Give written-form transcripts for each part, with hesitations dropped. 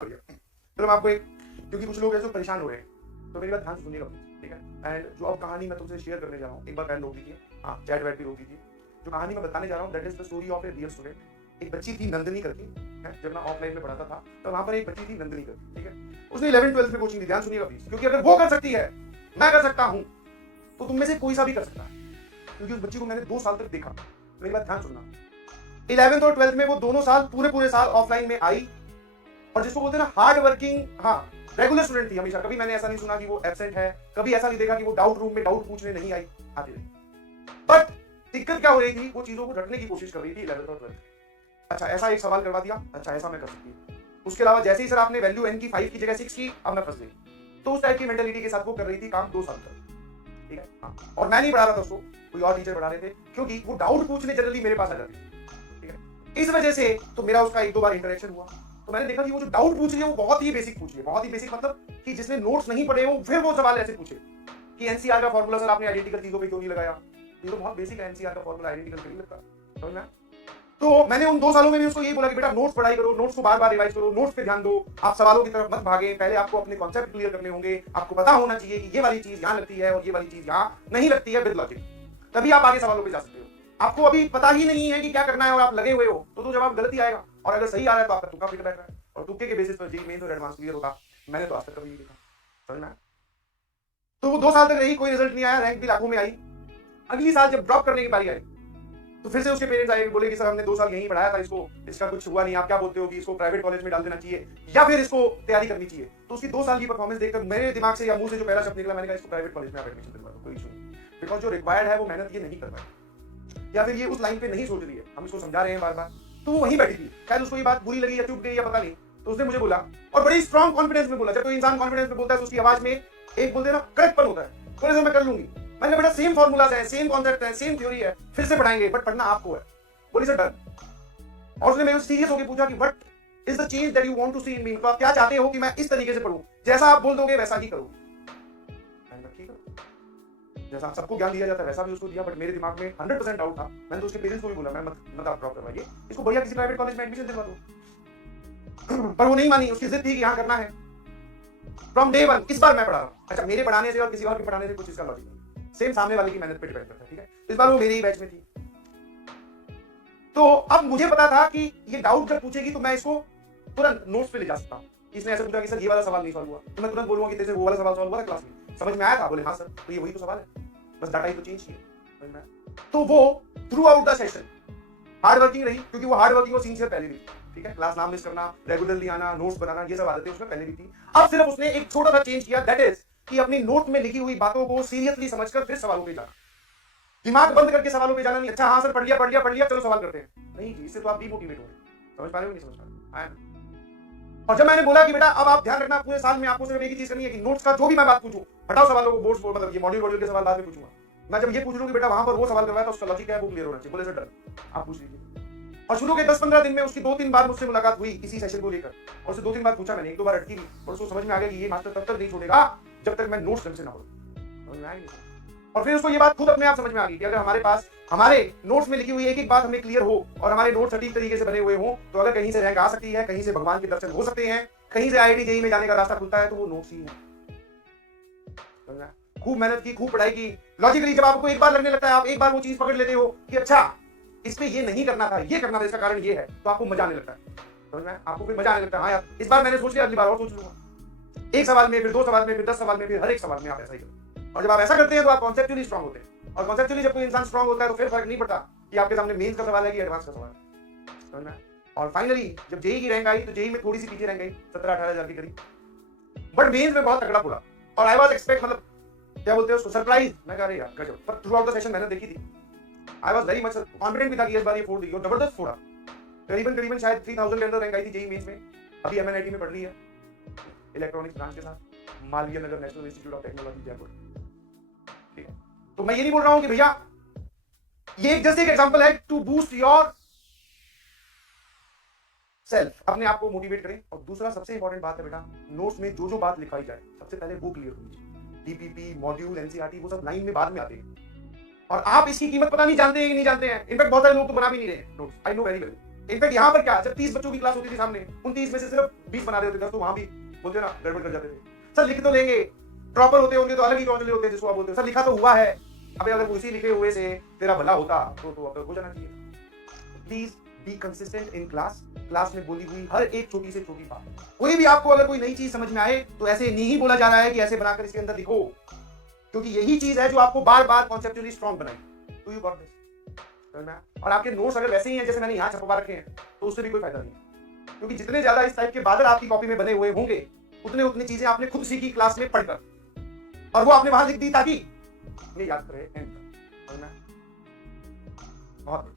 बढ़िया। चलो मैं आपको एक, क्योंकि कुछ लोग ऐसे परेशान हो रहे हैं, तो मेरी बात ध्यान से सुनिएगा, ठीक है। एंड जो अब कहानी मैं तुमसे शेयर करने जा रहा हूँ, एक बार पहले रोक दीजिए, हाँ चैट वैट भी रोक दीजिए। जो कहानी मैं बताने जा रहा हूँ that is the story of a real student. एक बच्ची थी नंदिनी करके, है, जब मैं ऑफलाइन में पढ़ाता था तो वहाँ पर एक बच्ची थी नंदिनी करके, ठीक है। उसने 11th-12th में कोचिंग दी, ध्यान सुनिएगा प्लीज, क्योंकि अगर वो कर सकती है मैं कर सकता हूँ, तो तुम में से कोई सा भी कर सकता है। क्योंकि उस बच्ची को मैंने 2 साल तक देखा। मेरी बात ध्यान सुनना, 11th और 12th में वो दोनों साल पूरे साल ऑफलाइन में आई, और जिसको बोलते हैं ना हार्ड वर्किंग, हाँ रेगुलर स्टूडेंट थी हमेशा। कभी मैंने ऐसा नहीं सुना कि वो एब्सेंट है, कभी ऐसा नहीं देखा कि वो डाउट रूम में डाउट पूछने नहीं आई, आती रही। बट दिक्कत क्या हो रही थी, वो चीजों को रटने की कोशिश कर रही थी 11th और 12th। अच्छा ऐसा एक सवाल करवा दिया, अच्छा ऐसा मैं कर सकती हूँ। उसके अलावा जैसे ही सर आपने वैल्यू एन की 5 की जगह 6 की, अब मैं फंस गई। तो उस टाइप की मेंटेलिटी के साथ वो कर रही थी काम 2 साल तक, ठीक है। हाँ, और मैं नहीं पढ़ा रहा था उसको, कोई और टीचर पढ़ा रहे थे, क्योंकि वो डाउट पूछने जनरली मेरे पास आ जाती थी, ठीक है। इस वजह से तो मेरा उसका 1-2 बार इंटरेक्शन हुआ, तो मैंने देखा कि वो जो डाउट पूछ रही है वो बहुत ही बेसिक पूछ रही है। बहुत ही बेसिक मतलब कि जिसने नोट्स नहीं पढ़े हो फिर वो सवाल ऐसे पूछे कि एनसीआर का फॉर्मूला सर आपने आइडेंटिकल चीजों पे क्यों नहीं लगाया। ये तो बहुत बेसिक है, एनसीआर का फॉर्मूला आइडेंटिकल पे नहीं लगता, समझ में आया? तो मैंने उन 2 सालों में भी उसको यही बोला कि बेटा नोट्स पढ़ाई करो, नोट्स को बार-बार रिवाइज करो, नोट्स पे ध्यान दो, आप सवालों की तरफ मत भागें, पहले आपको अपने कॉन्सेप्ट क्लियर करने होंगे, आपको पता होना चाहिए कि ये वाली चीज यहाँ लगती है और ये वाली चीज यहाँ नहीं लगती है विद लॉजिक, तभी आप आगे सवालों पे जा सकते हो। आपको अभी पता ही नहीं है कि क्या करना है और आप लगे हुए हो, तो जवाब गलत ही आएगा, और अगर सही आ रहा है तो आपका तुक्का फिट बैठ रहा है, और तुक्के के बेसिस पर जेईई मेंस और एडवांस क्लियर होगा। मैंने तो आज तक कभी नहीं देखा, समझ में आया? तो वो 2 साल तक रही, कोई रिजल्ट नहीं आया, रैंक भी लाखों में आई। अगली साल जब ड्रॉप करने की बारी आई, तो फिर से उसके पेरेंट्स आए, बोले कि सर हमने 2 साल यहीं पढ़ाया था इसको, इसका कुछ हुआ नहीं, आप क्या बोलते हो कि इसको प्राइवेट कॉलेज में डाल देना चाहिए या फिर इसको तैयारी करनी चाहिए। तो उसकी 2 साल की परफॉर्मेंस देखकर मेरे दिमाग से या मुंह से जो पहला शब्द निकला, मैंने कहा इसको प्राइवेट कॉलेज में आप एडमिशन दिलवा दो, कोई इशू नहीं, बिकॉज जो रिक्वायर्ड है वो मेहनत ये नहीं कर पाई, या फिर ये उस लाइन पे नहीं सोच रही है, हम इसको समझा रहे हैं बार बार। तो वो वहीं बैठी थी, शायद उसको ये बात बुरी लगी या चुप गई या पता नहीं, तो उसने मुझे बोला, और बड़ी स्ट्रॉन्ग कॉन्फिडेंस में बोला। जब कोई इंसान कॉन्फिडेंस में बोलता है तो उसकी आवाज में एक बोलते हैं ना कड़कपन होता है, थोड़े से मैं कर लूंगी। मैंने कहा बेटा सेम फॉर्मूलाज है, सेम कॉन्सेप्ट है, सेम थ्योरी है, फिर से पढ़ाएंगे, बट पढ़ना आपको है। बोली सर डन। और उसने मेरे से सीरियस होकर पूछा कि what is the change that you want to see in me, तो आप क्या चाहते हो कि मैं इस तरीके से पढ़ूं, जैसा आप बोल दोगे वैसा ही करूं। मैंने कहा ठीक है, जैसा सबको ज्ञान दिया जाता है वैसा भी उसको दिया, बट मेरे दिमाग में 100% डाउट था। मैंने तो उसके पेरेंट्स को भी बोला, मैं मत आप ड्रॉप करवाइए, इसको बढ़िया किसी प्राइवेट कॉलेज में एडमिशन दिलवा दो। पर वो नहीं मानी, उसकी जिद थी कि यहाँ करना है फ्रॉम डे वन। इस बार मैं पढ़ा रहा हूँ, अच्छा मेरे पढ़ाने से और किसी और के पढ़ाने से कुछ इसका लॉजिक नहीं, सेम सामने वाले की मेहनत पे डिपेंड करता है, ठीक है। इस बार वो मेरे ही बैच में थी, तो अब मुझे पता था कि ये डाउट जब पूछेगी तो मैं इसको तुरंत नोट्स पे ले जा सकता हूँ। इसने ऐसे पूछा कि सर ये वाला सवाल नहीं सॉल्व हुआ, तो मैं तुरंत बोलूंगा कि तेरे से वो वाला सवाल सॉल्व हुआ था क्लास में, समझ में आया था? बोले हाँ सर, तो ये वही तो सवाल है, बस डाटा ही तो चेंज किया, समझ में आया? तो वो through out the session hard working रही, क्योंकि वो हार्ड वर्किंग और सिंसियर पहले भी, ठीक है। क्लास नाम मिस करना, रेगुलरली आना, नोट्स बनाना, ये सब आदतें उसमें पहले भी थी। अब सिर्फ उसने एक छोटा सा चेंज किया, दैट इज कि अपनी नोट में लिखी हुई बातों को सीरियसली समझकर फिर सवालों पे जाना, दिमाग बंद करके सवालों पे जाना नहीं। अच्छा हाँ सर पढ़ लिया चलो सवाल करते हैं, नहीं जी, इससे तो आप डिमोटिवेट हो रहे। समझ पा रहे हो नहीं समझ पा रहे? और जब मैंने बोला कि बेटा अब आप ध्यान रखना, पूरे साल में आपको सिर्फ एक ही चीज करनी है कि नोट्स का जो भी मैं बात पूछूं, हटाओ सवालों को, बोर्ड्स मतलब ये मॉड्यूल के सवाल बाद में पूछूंगा, मैं जब ये पूछ लूं कि बेटा वहां पर वो सवाल करवाया था उसका लॉजिक क्या है वो क्लियर होना चाहिए। बोले सर डन, आप पूछ लीजिए। और शुरू के 10-15 दिन में उसकी 2-3 बार मुझसे मुलाकात हुई इसी सेशन को लेकर, और उससे 2-3 बार पूछा मैंने, 1-2 बार अटकी भी, और उसको समझ में आ गया कि ये मास्टर तब तक नहीं छोड़ेगा जब तक मैं नोट्स ढंग से ना पढ़ूं, समझ में आएगी। और फिर उसको ये बात खुद अपने आप समझ में आ गई कि अगर हमारे पास हमारे नोट्स में लिखी हुई एक एक बात हमें क्लियर हो और हमारे नोट्स सटीक तरीके से बने हुए हो, तो अगर कहीं से रैंक आ सकती है, कहीं से भगवान के दर्शन हो सकते हैं, कहीं से आईआईटी जेईई में जाने का रास्ता खुलता है, तो वो नोट्स ही है। खूब मेहनत की, खूब पढ़ाई की, लॉजिकली जब आपको एक बार लगने लगता है, आप एक बार वो चीज पकड़ लेते हो कि अच्छा इस पे ये नहीं करना था, ये करना था, इसका कारण ये है, तो आपको मजा आने लगता है, समझ में? आपको फिर मजा आने लगता है, हाँ यार इस बार मैंने सोच लिया, अगली बार और सोच लूंगा। एक सवाल में, फिर 2 सवाल में, फिर 10 सवाल में, फिर हर एक सवाल में आप ऐसा ही करो। और जब आप ऐसा करते हैं तो आप कॉन्सेप्चुअली स्ट्रांग होते हैं, और कॉन्सेप्चुअली जब कोई इंसान स्ट्रांग होता है तो फिर फर्क नहीं पड़ता कि आपके सामने मेंस का सवाल है कि एडवांस का सवाल है, समझ में? और फाइनली जब जेईई की रैंक आई तो जेईई में थोड़ी सी पीछे रैंक आई, 17-18 हजार के करीब, बट मेंस में बहुत तगड़ा पूरा। और आई वाज एक्सपेक्ट, मतलब क्या बोलते हैं उसको, सरप्राइज। मैं कह रही यार गजब, पर थ्रू आउट द सेशन मैंने देखी थी, I was very much confident भी था कि इस बार ये फोड़ देगी, और जबरदस्त फोड़ा। करीबन शायद 3000 के अंदर रैंक आई थी जेईई मेंस में। अभी एमएनआईटी में पढ़ रही है इलेक्ट्रॉनिक्स ब्रांच के साथ, Malviya Nagar national institute of technology Jaipur, ठीक है। तो मैं ये नहीं बोल रहा हूं कि भैया ये जस्ट एक एग्जांपल है टू बूस्ट योर सेल्फ, अपने आप को मोटिवेट करें। और दूसरा सबसे इंपॉर्टेंट बात है बेटा, नोट्स में जो बात लिखाई जाए सबसे पहले वो क्लियर होनी चाहिए। डीपीपी, मॉड्यूल, एनसीईआरटी वो सब लाइन में बाद में आते हैं, और आप इसकी कीमत पता नहीं जानते हैं कि नहीं जानते हैं। इनफैक्ट बहुत सारे लोग तो बना भी नहीं रहे notes, I know very well. In fact यहाँ पर क्या, जब 30 बच्चों की क्लास होती थी सामने, उन 30 में से सिर्फ 20 बना रहे होते थे, तो वहां भी बोलते ना गड़बड़ कर जाते थे। सर लिख तो लेंगे, प्रॉपर होते होंगे तो अलग ही कौशल होते हैं जिसको आप बोलते हो, सर लिखा तो हुआ है। अबे अगर उसी लिखे हुए से तेरा भला होता तो अब हो जाना चाहिए। Please be consistent in class. Class में बोली हुई हर एक छोटी से छोटी बात, कोई भी आपको अगर कोई नई चीज समझ में आए तो ऐसे नहीं बोला जा रहा है कि ऐसे बनाकर इसके अंदर लिखो, क्योंकि यही चीज है जो आपको बार बार कॉन्सेप्चुअली स्ट्रॉन्ग बनाएगी। Do you got this? और आपके नोट्स अगर वैसे ही हैं जैसे मैंने यहाँ छपवा रखे हैं तो उससे भी कोई फायदा नहीं, क्योंकि जितने ज्यादा इस टाइप के बादल आपकी कॉपी में बने हुए होंगे उतने उतनी चीजें आपने खुद सीखी क्लास में पढ़कर, और वो आपने वहां लिख दी ताकि ये याद करे एंड तक। बहुत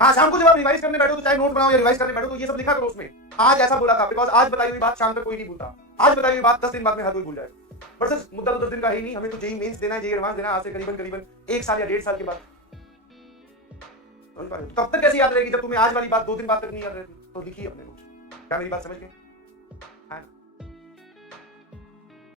हाँ, शाम को जब आप रिवाइज करने बैठो तो चाहे नोट बनाओ या रिवाइज करने बैठो तो ये सब लिखा करो उसमें, आज ऐसा बोला था, बिकॉज आज बताई हुई बात शाम तक कोई नहीं भूलता, आज बताई हुई बात 10 दिन बाद में हर कोई भूल जाएगा। पर सर मुद्दा तो 10 दिन का ही नहीं, हमें तो जेई मेंस देना है, जेई एडवांस देना है आज से करीबन 1 साल या 1.5 साल के बाद। तब तक कैसे याद रहेगी जब तुम्हें आज वाली बात 2 दिन बाद तक नहीं याद रहेगी? तो लिखिए अपने नोट्स। क्या मेरी बात समझ गए?